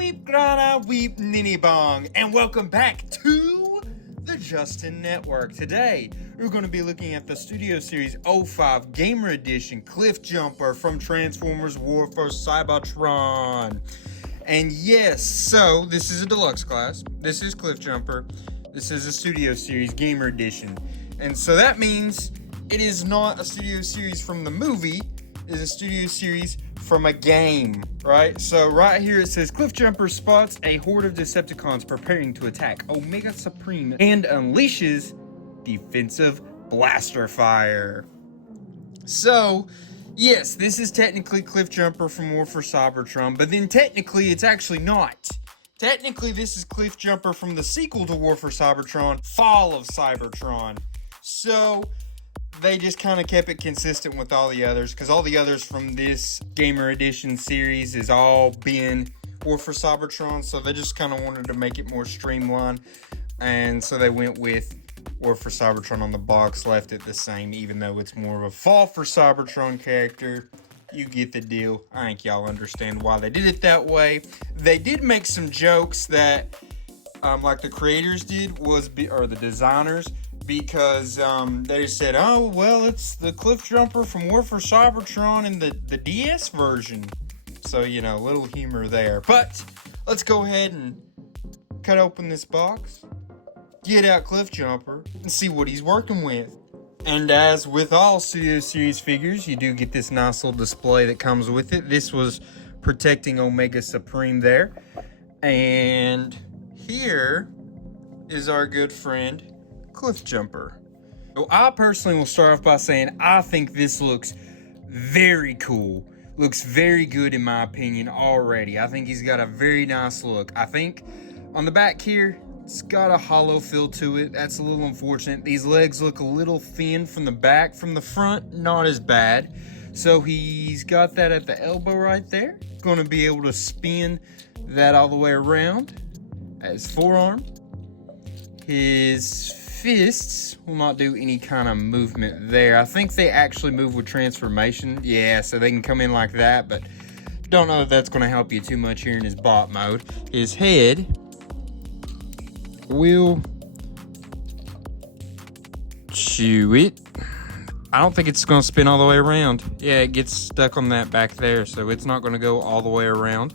weep, grana, weep, ninny bong, and welcome back to the Justin Network. Today, we're going to be looking at the Studio Series 05 Gamer Edition Cliffjumper from Transformers War for Cybertron. And yes, so this is a deluxe class. This is Cliffjumper. This is a Studio Series Gamer Edition. And so that means it is not a Studio Series from the movie. It is a Studio Series from a game, right? So right here it says Cliffjumper spots a horde of Decepticons preparing to attack Omega Supreme and unleashes defensive blaster fire. So yes, this is technically Cliffjumper from War for Cybertron, but then technically it's actually not. Technically this is Cliffjumper from the sequel to War for Cybertron, Fall of Cybertron. So they just kind of kept it consistent with all the others, because all the others from this Gamer Edition series is all been War for Cybertron, so they just kind of wanted to make it more streamlined, and so they went with War for Cybertron on the box, left it the same, even though it's more of a Fall for Cybertron character. You get the deal. I think y'all understand why they did it that way. They did make some jokes that, like the creators did, or the designers, because they said, oh, well, it's the Cliffjumper from War for Cybertron in the DS version. So, you know, a little humor there. But let's go ahead and cut open this box, get out Cliffjumper, and see what he's working with. And as with all Studio Series figures, you do get this nice little display that comes with it. This was protecting Omega Supreme there. And here is our good friend Cliffjumper. So I personally will start off by saying I think this looks very cool. Looks very good in my opinion already. I think he's got a very nice look. I think on the back here, it's got a hollow feel to it. That's a little unfortunate. These legs look a little thin from the back. From the front, not as bad. So he's got that at the elbow right there. Going to be able to spin that all the way around. His forearm. His fists will not do any kind of movement there. I think they actually move with transformation. Yeah, so they can come in like that, but don't know if that's going to help you too much here in his bot mode. His head will chew it. I don't think it's going to spin all the way around. Yeah, it gets stuck on that back there, so it's not going to go all the way around.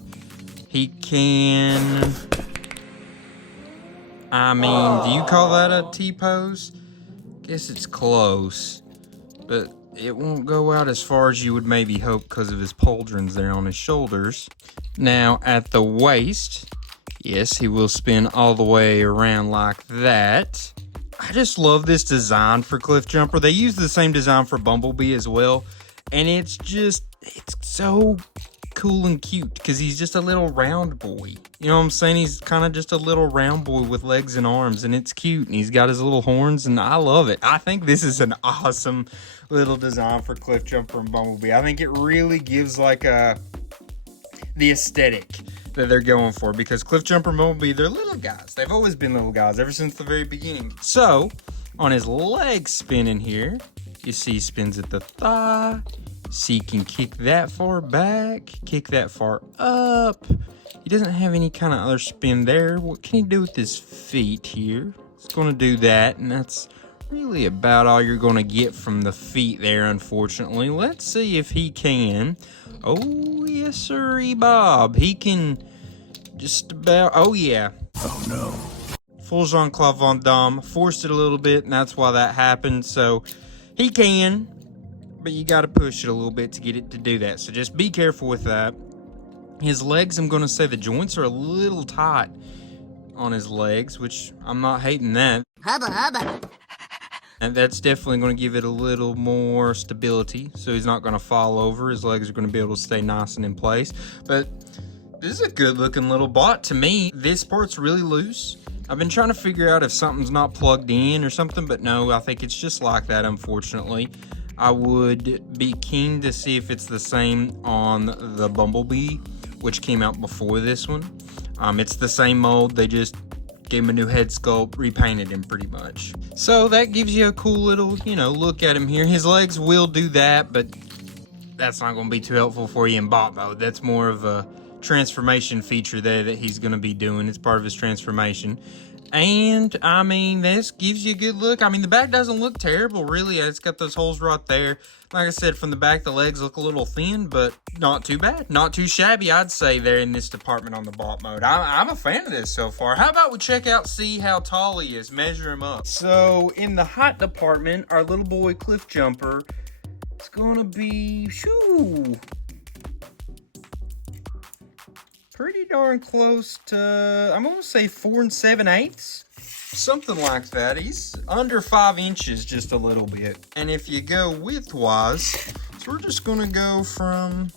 He can... I mean, do you call that a T-pose? Guess it's close, but it won't go out as far as you would maybe hope because of his pauldrons there on his shoulders. Now, at the waist, yes, he will spin all the way around like that. I just love this design for Cliffjumper. They use the same design for Bumblebee as well, and it's so cool and cute because he's just a little round boy. You know what I'm saying? He's kind of just a little round boy with legs and arms, and it's cute, and he's got his little horns, and I love it. I think this is an awesome little design for Cliffjumper and Bumblebee. I think it really gives like the aesthetic that they're going for, because Cliffjumper and Bumblebee, they're little guys. They've always been little guys ever since the very beginning. So on his leg spinning here, you see he spins at the thigh. See, he can kick that far back, kick that far up. He doesn't have any kind of other spin there. What can he do with his feet here? It's going to do that, and that's really about all you're going to get from the feet there, unfortunately. Let's see if he can. Oh, yes, sirree, Bob. He can just about... Oh, yeah. Oh, no. Full Jean-Claude Van Damme. Forced it a little bit, and that's why that happened. So, he can, but you got to push it a little bit to get it to do that. So just be careful with that. His legs, I'm going to say the joints are a little tight on his legs, which I'm not hating that. Hubba hubba. And that's definitely going to give it a little more stability, so he's not going to fall over. His legs are going to be able to stay nice and in place. But this is a good looking little bot to me. This part's really loose. I've been trying to figure out if something's not plugged in or something, but no, I think it's just like that, unfortunately. I would be keen to see if it's the same on the Bumblebee, which came out before this one. It's the same mold. They just gave him a new head sculpt, repainted him pretty much. So that gives you a cool little, look at him here. His legs will do that, but that's not going to be too helpful for you in bot mode. That's more of a transformation feature there that he's going to be doing. It's part of his transformation. And, I mean, this gives you a good look. I mean, the back doesn't look terrible, really. It's got those holes right there. Like I said, from the back, the legs look a little thin, but not too bad. Not too shabby, I'd say, there in this department on the bot mode. I'm a fan of this so far. How about we check out, see how tall he is, measure him up. So, in the height department, our little boy Cliffjumper is going to be, shoo, pretty darn close to, I'm going to say 4 7/8. Something like that. He's under 5 inches just a little bit. And if you go width-wise, so we're just going to go from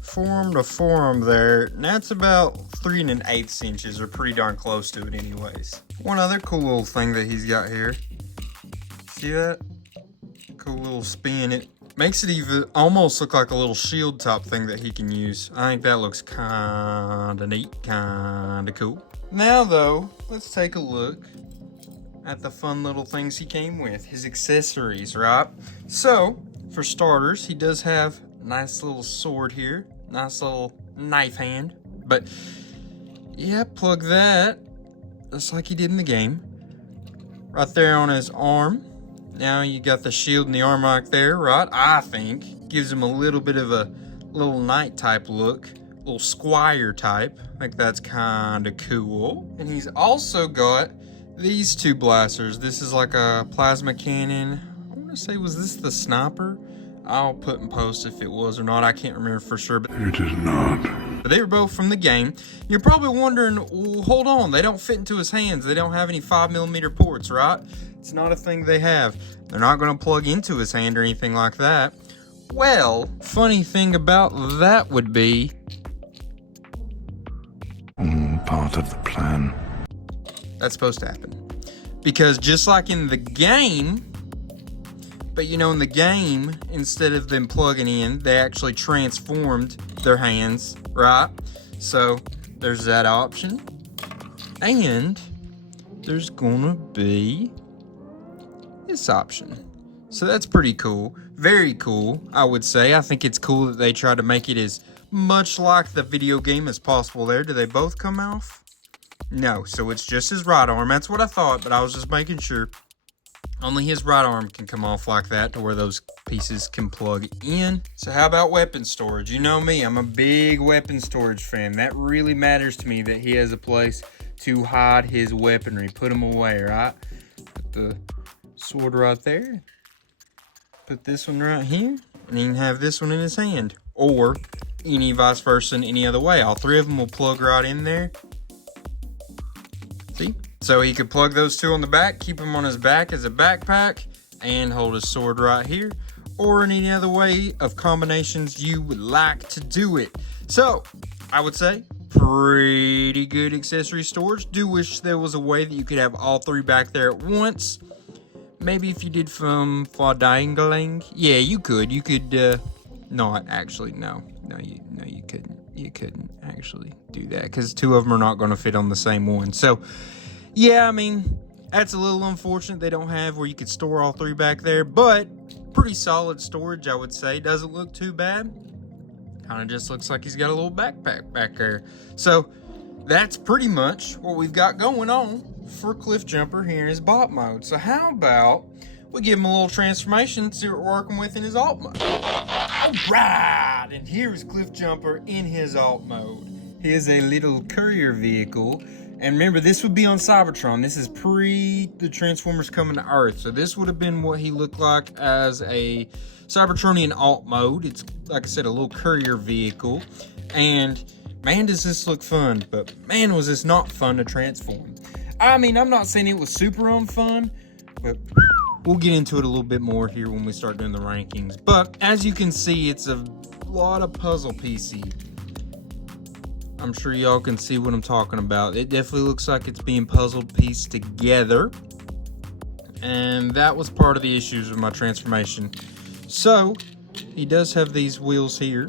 forearm to forearm there. And that's about 3 1/8 inches, or pretty darn close to it anyways. One other cool little thing that he's got here. See that? Cool little spin. It makes it even almost look like a little shield top thing that he can use. I think that looks kinda neat, kinda cool. Now though, let's take a look at the fun little things he came with, his accessories, right? So, for starters, he does have a nice little sword here, nice little knife hand. But, yeah, plug that, just like he did in the game. Right there on his arm. Now you got the shield and the arm right there, right? I think gives him a little bit of a little knight type look, little squire type. I think that's kind of cool. And he's also got these two blasters. This is like a plasma cannon. I want to say, was this the sniper? I'll put in post if it was or not. I can't remember for sure. But It is not. they were both from the game. You're probably wondering, well, hold on, they don't fit into his hands. They don't have any 5mm ports, right? It's not a thing they have. They're not going to plug into his hand or anything like that. Well, funny thing about that would be, Part of the plan. that's supposed to happen. Because just like in the game, but you know, in the game, instead of them plugging in, they actually transformed their hands, right? So there's that option. And there's gonna be this option. So that's pretty cool. Very cool, I would say. I think it's cool that they try to make it as much like the video game as possible there. Do they both come off? No, so it's just his right arm. That's what I thought, but I was just making sure. Only his right arm can come off like that to where those pieces can plug in. So how about weapon storage? You know me, I'm a big weapon storage fan. That really matters to me, that he has a place to hide his weaponry. Put them away, right? Put the sword right there. Put this one right here. And he can have this one in his hand. Or any vice versa in any other way. All three of them will plug right in there. See? So he could plug those two on the back, keep them on his back as a backpack, and hold his sword right here. Or in any other way of combinations you would like to do it. So, I would say, pretty good accessory storage. Do wish there was a way that you could have all three back there at once. Maybe if you did from Fardangling. Yeah, you could. You could, not actually, no, you couldn't. You couldn't actually do that because two of them are not going to fit on the same one. So, yeah, I mean, that's a little unfortunate they don't have where you could store all three back there, but pretty solid storage, I would say. Doesn't look too bad. Kind of just looks like he's got a little backpack back there. So, that's pretty much what we've got going on for Cliffjumper here in his bot mode. So, how about we give him a little transformation and see what we're working with in his alt mode. Alright, and here's Cliffjumper in his alt mode. Here's a little courier vehicle. And remember, this would be on Cybertron. This is pre the Transformers coming to Earth. So this would have been what he looked like as a Cybertronian alt mode. It's, like I said, a little courier vehicle. And man, does this look fun. But man, was this not fun to transform. I mean, I'm not saying it was super unfun, but we'll get into it a little bit more here when we start doing the rankings. But as you can see, it's a lot of puzzle piecing. I'm sure y'all can see what I'm talking about. It definitely looks like it's being puzzled pieced together. And that was part of the issues with my transformation. So, he does have these wheels here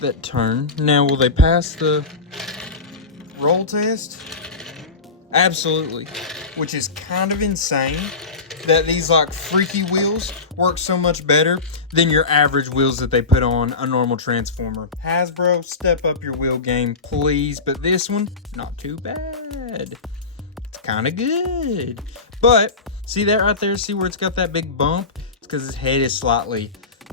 that turn. Now, will they pass the roll test? Absolutely. Which is kind of insane that these like freaky wheels work so much better than your average wheels that they put on a normal Transformer. Hasbro, step up your wheel game, please. But this one, not too bad. It's kind of good. But, see that right there? See where it's got that big bump? It's because his head is slightly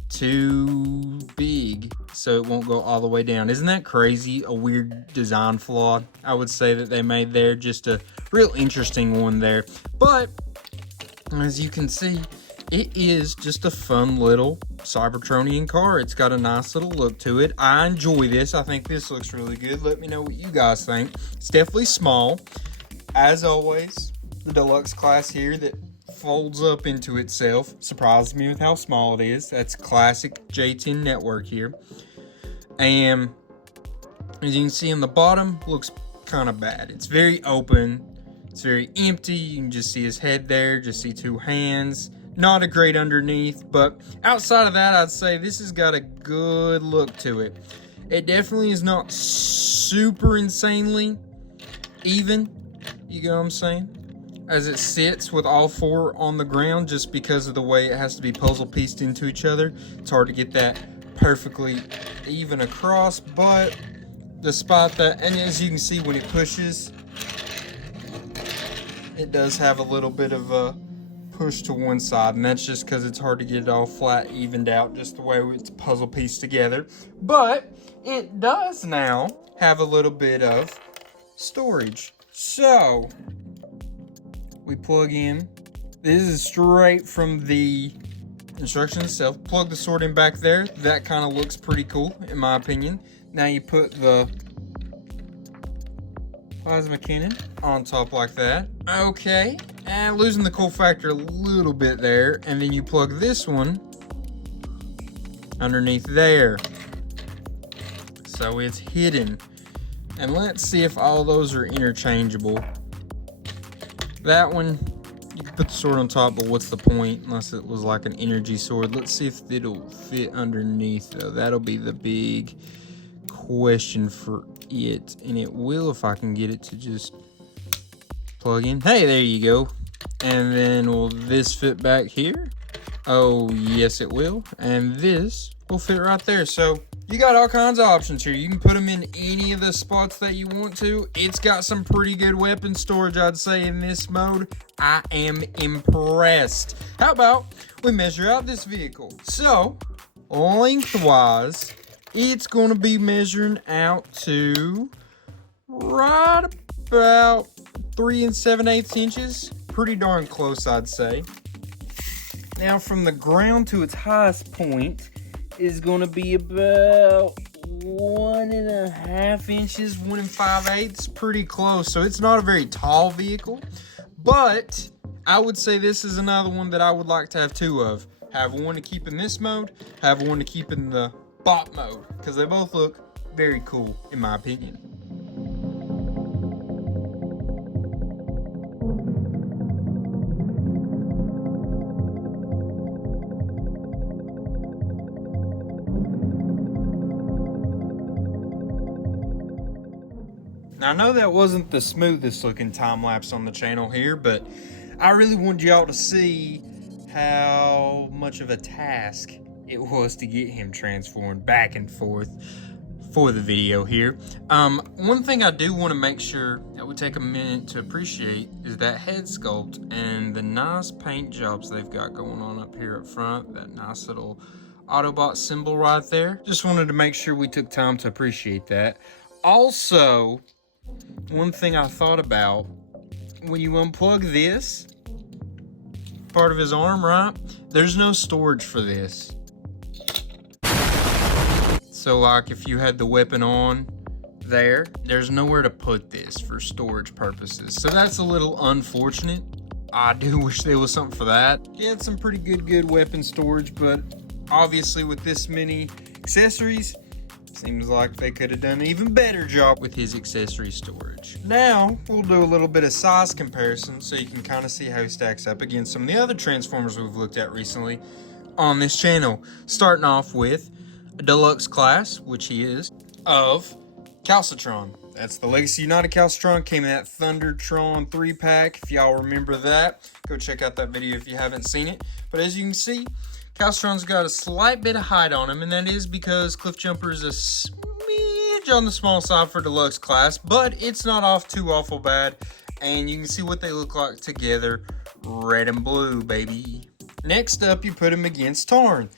too big, so it won't go all the way down. Isn't that crazy? A weird design flaw, I would say, that they made there. Just a real interesting one there. But, as you can see, it is just a fun little Cybertronian car. It's got a nice little look to it. I enjoy this. I think this looks really good. Let me know what you guys think. It's definitely small. As always, the Deluxe class here that folds up into itself. Surprised me with how small it is. That's classic J10 network here. And as you can see on the bottom, looks kind of bad. It's very open. It's very empty. You can just see his head there. Just see two hands. Not a great underneath, but outside of that, I'd say this has got a good look to it. It definitely is not super insanely even, you get what I'm saying? As it sits with all four on the ground, just because of the way it has to be puzzle pieced into each other. It's hard to get that perfectly even across, but despite that, and as you can see when it pushes, it does have a little bit of a push to one side, and that's just because it's hard to get it all flat evened out just the way it's puzzle pieced together. But it does now have a little bit of storage. So we plug in. This is straight from the instructions itself. Plug the sword in back there. That kind of looks pretty cool in my opinion. Now you put the plasma cannon on top like that. Okay, and losing the cool factor a little bit there, and then you plug this one underneath there, so it's hidden. And let's see if all those are interchangeable. That one, you can put the sword on top, but what's the point unless it was like an energy sword? Let's see if it'll fit underneath though. That'll be the big question for it, and it will if I can get it to just plug in. Hey, there you go. And then will this fit back here? Oh yes it will, and this will fit right there. So you got all kinds of options here. You can put them in any of the spots that you want to. It's got some pretty good weapon storage, I'd say, in this mode. I am impressed. How about we measure out this vehicle? So lengthwise, it's going to be measuring out to right about 3 7/8 inches. Pretty darn close, I'd say. Now, from the ground to its highest point is going to be about 1.5 inches, 1 5/8. Pretty close. So it's not a very tall vehicle, but I would say this is another one that I would like to have two of. Have one to keep in this mode, have one to keep in the bot mode, because they both look very cool in my opinion. Now, I know that wasn't the smoothest looking time lapse on the channel here, but I really wanted y'all to see how much of a task it was to get him transformed back and forth for the video here. One thing I do want to make sure that we take a minute to appreciate is that head sculpt and the nice paint jobs they've got going on up here up front. That nice little Autobot symbol right there. Just wanted to make sure we took time to appreciate that. Also, one thing I thought about, when you unplug this part of his arm, right, there's no storage for this. So like if you had the weapon on there's nowhere to put this for storage purposes. So that's a little unfortunate. I do wish there was something for that. He had some pretty good weapon storage, but obviously with this many accessories, seems like they could have done an even better job with his accessory storage. Now, we'll do a little bit of size comparison so you can kind of see how he stacks up against some of the other Transformers we've looked at recently on this channel. Starting off with a Deluxe class, which he is, of Calcitron. That's the Legacy United Calcitron. Came in that Thundertron 3-pack. If y'all remember that, go check out that video if you haven't seen it. But as you can see, Cybertron's got a slight bit of height on him, and that is because Cliffjumper is a smidge on the small side for Deluxe class, but it's not off too awful bad, and you can see what they look like together, red and blue, baby. Next up, you put him against Tarn,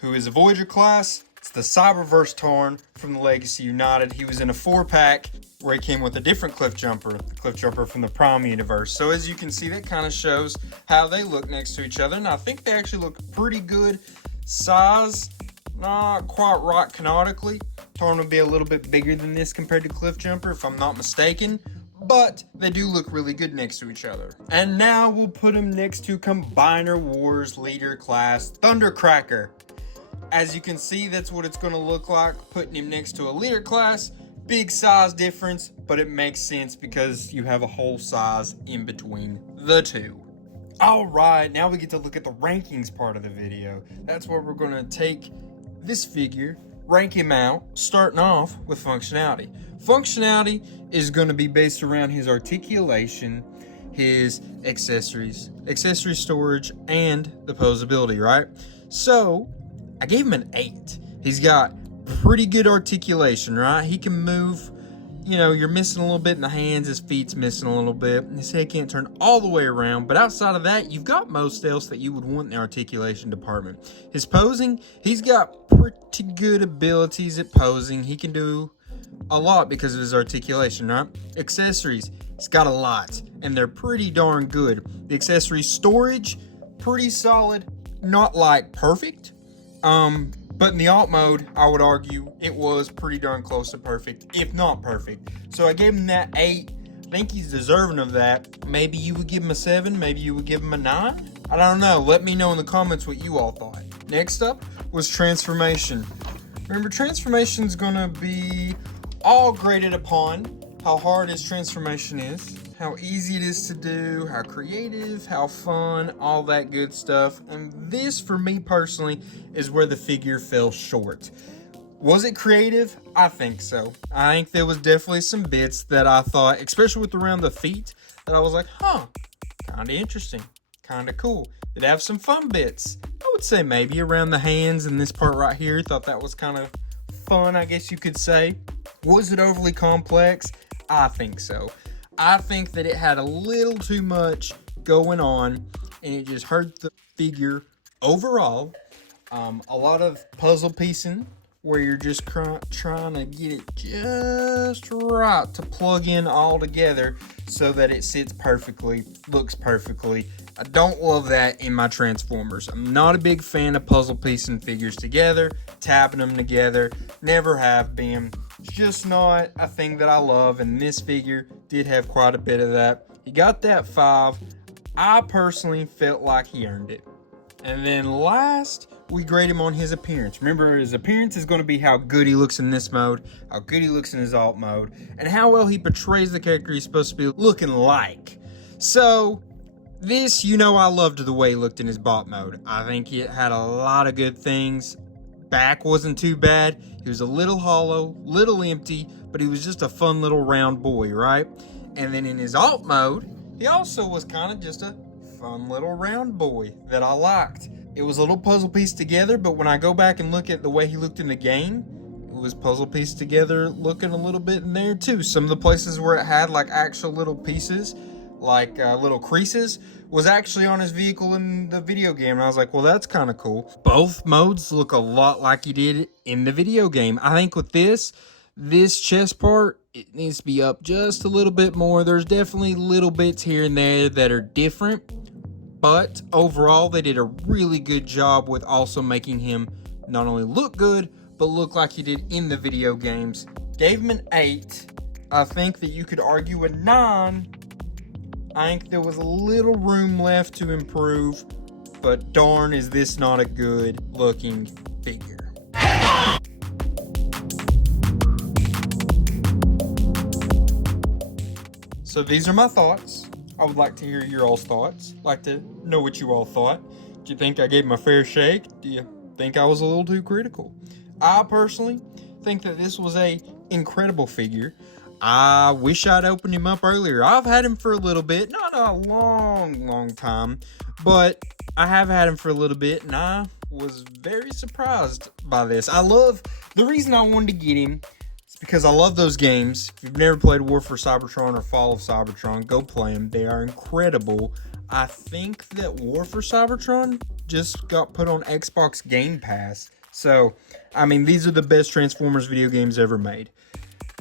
who is a Voyager class. It's the Cyberverse Tarn from the Legacy United. He was in a 4-pack where he came with a different Cliffjumper, the Cliffjumper from the Prime universe. So as you can see, that kind of shows how they look next to each other. And I think they actually look pretty good. Size, not quite right canonically. Tarn would be a little bit bigger than this compared to Cliffjumper, if I'm not mistaken. But they do look really good next to each other. And now we'll put him next to Combiner Wars Leader Class Thundercracker. As you can see, that's what it's going to look like, putting him next to a leader class. Big size difference, but it makes sense because you have a whole size in between the two. Alright, now we get to look at the rankings part of the video. That's where we're going to take this figure, rank him out, starting off with functionality. Functionality is going to be based around his articulation, his accessories, accessory storage, and the posability, right? So I gave him an 8. He's got pretty good articulation, right? He can move, you know, you're missing a little bit in the hands, his feet's missing a little bit, his head can't turn all the way around, but outside of that, you've got most else that you would want in the articulation department. His posing, he's got pretty good abilities at posing. He can do a lot because of his articulation, right? Accessories, he's got a lot, and they're pretty darn good. The accessory storage, pretty solid, not like perfect. But in the alt mode, I would argue it was pretty darn close to perfect, if not perfect. So I gave him that 8. I think he's deserving of that. Maybe you would give him a 7, maybe you would give him a 9. I don't know. Let me know in the comments what you all thought. Next up was transformation. Remember, transformation is going to be all graded upon how hard his transformation is, how easy it is to do, how creative, how fun, all that good stuff. And this, for me personally, is where the figure fell short. Was it creative? I think so. I think there was definitely some bits that I thought, especially with around the feet, that I was like, huh, kind of interesting, kind of cool. Did have some fun bits. I would say maybe around the hands and this part right here. Thought that was kind of fun, I guess you could say. Was it overly complex? I think so. I think that it had a little too much going on, and it just hurt the figure overall. A lot of puzzle piecing, where you're just trying to get it just right to plug in all together so that it sits perfectly, looks perfectly. I don't love that in my Transformers. I'm not a big fan of puzzle piecing figures together, tapping them together, never have been. It's just not a thing that I love, and this figure did have quite a bit of that. He got that 5. I personally felt like he earned it. And then last, we grade him on his appearance. Remember, his appearance is going to be how good he looks in this mode, how good he looks in his alt mode, and how well he portrays the character he's supposed to be looking like. So this, you know, I loved the way he looked in his bot mode. I think it had a lot of good things. Back wasn't too bad. He was a little hollow, little empty, but he was just a fun little round boy, right? And then in his alt mode, he also was kind of just a fun little round boy that I liked. It was a little puzzle piece together, but when I go back and look at the way he looked in the game, it was puzzle piece together looking a little bit in there too. Some of the places where it had like actual little pieces, like little creases, was actually on his vehicle in the video game. And I was like, well, that's kind of cool. Both modes look a lot like he did in the video game. I think with this chest part, it needs to be up just a little bit more. There's definitely little bits here and there that are different, but overall they did a really good job with also making him not only look good, but look like he did in the video games. Gave him an 8. I think that you could argue a 9. I think there was a little room left to improve, but darn is this not a good looking figure. So these are my thoughts. I would like to hear your all's thoughts. Like to know what you all thought. Do you think I gave him a fair shake? Do you think I was a little too critical? I personally think that this was a incredible figure. I wish I'd opened him up earlier. I've had him for a little bit, not a long time, but I have had him for a little bit, and I was very surprised by this. The reason I wanted to get him is because I love those games. If you've never played War for Cybertron or Fall of Cybertron, go play them. They are incredible. I think that War for Cybertron just got put on Xbox Game Pass. So, I mean, these are the best Transformers video games ever made.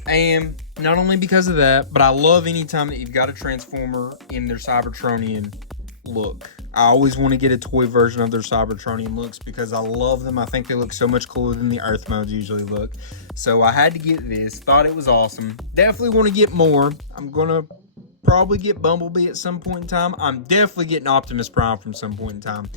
And not only because of that, but I love any time that you've got a Transformer in their Cybertronian look. I always want to get a toy version of their Cybertronian looks because I love them. I think they look so much cooler than the Earth modes usually look. So I had to get this. Thought it was awesome. Definitely want to get more. I'm going to probably get Bumblebee at some point in time. I'm definitely getting Optimus Prime from some point in time.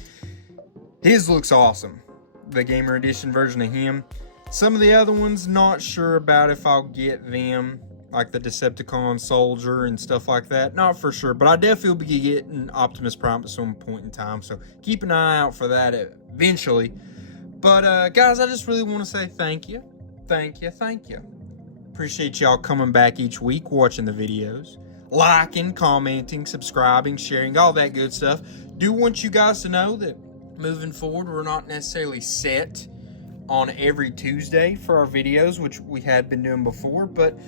His looks awesome. The Gamer Edition version of him. Some of the other ones, not sure about if I'll get them, like the Decepticon Soldier and stuff like that. Not for sure, but I definitely will be getting Optimus Prime at some point in time, so keep an eye out for that eventually. But guys, I just really want to say thank you. Thank you. Appreciate y'all coming back each week, watching the videos, liking, commenting, subscribing, sharing, all that good stuff. Do want you guys to know that moving forward, we're not necessarily set on every Tuesday for our videos, which we had been doing before, but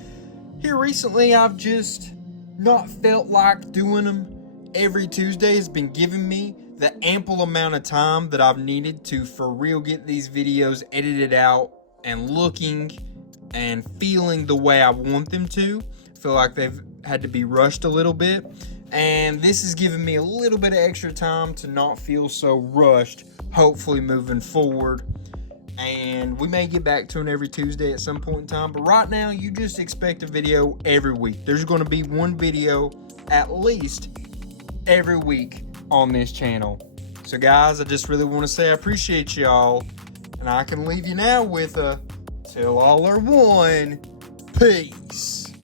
here recently I've just not felt like doing them every Tuesday. Has been giving me the ample amount of time that I've needed to for real get these videos edited out and looking and feeling the way I want them to. I feel like they've had to be rushed a little bit, and this has given me a little bit of extra time to not feel so rushed, hopefully moving forward. And we may get back to it every Tuesday at some point in time, but right now you just expect a video every week. There's going to be one video at least every week on this channel. So guys, I just really want to say I appreciate y'all, and I can leave you now with a till all are one. Peace.